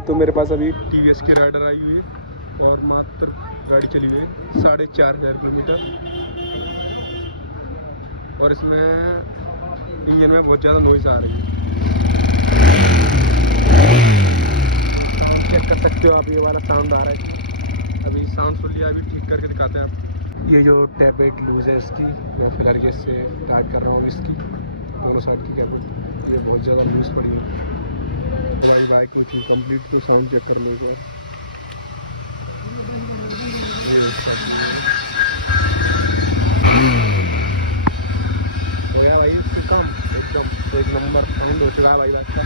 तो मेरे पास अभी TVS की राइडर आई हुई है और मात्र गाड़ी चली हुई है 4500 किलोमीटर और इसमें इंजन में बहुत ज़्यादा नॉइज़ आ रही है। चेक कर सकते हो आप, ये वाला साउंड आ रहा है। अभी साउंड सुन लिया, अभी ठीक करके दिखाते हैं आप। ये जो टैबलेट लूज़ है इसकी, मैं फिलहाल के इससे टाइट कर रहा हूँ इसकी दोनों साइड की कैबिन। ये बहुत ज़्यादा लूज़ पड़ी है। हमारी बाइक में थी कंप्लीट, तो साउंड चेक कर लो। हो गया भाई, एकदम एक नंबर साउंड हो चुका है भाई बाइक का।